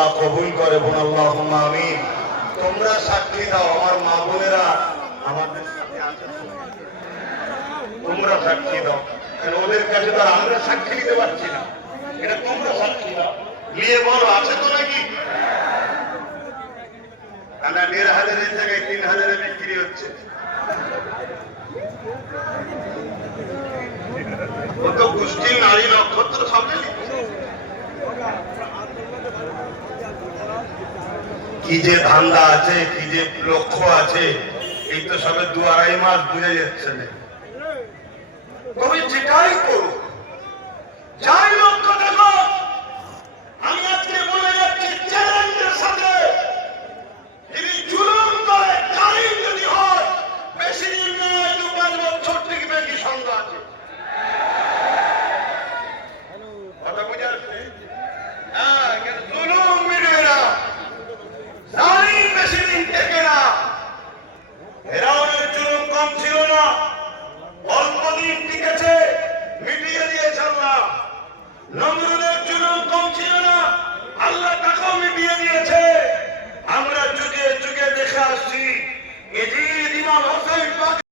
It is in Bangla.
আল্লাহ কবুল করে। বোন আল্লাহুম্মা আমিন। তোমরা সাক্ষী দাও, আমার মা বোনেরা আমাদের সাথে আছে, তোমরা সাক্ষী দাও। কারণ ওদের কাছে তো আমরা সাক্ষী দিতে পারছি না, এটা তোমরা সাক্ষী দাও। নিয়ে বলো আছে তো নাকি? ১,৫০০ জায়গায় ৩,০০০ বিক্রি হচ্ছে। ও তো গোষ্ঠীর নারী নক্ষত্র সামনে কি যে ধান্দা আছে, কি যে লক্ষ্য আছে, এই তো সবে ২-২.৫ মাস বুঝে যাচ্ছে না। তবে যেটাই করো, যাই লক্ষ্য দেখো, আমি আজকে বলে যাচ্ছি চ্যালেঞ্জের সাথে, যদি জুলুম করে জালিম যদি হয়, বেশি দিন নয় ২-৫ বছর টিকবে কি সন্দেহ আছে? কথা বুঝে আসছে? হ্যাঁ, জুলুম মিটবে না, জালিম বেশি দিন টেকে না। ফেরাউনের জুলুম কম ছিল না, অল্প দিন টিকেছে, মিটিয়ে দিয়েছে আল্লাহ। নমরুদের জুলুম কম ছিল না, আল্লাহ তাকেও মিটিয়ে দিয়েছে। আমরা যুগে যুগে দেখে আসছি, এজিদ, ইমাম হোসেন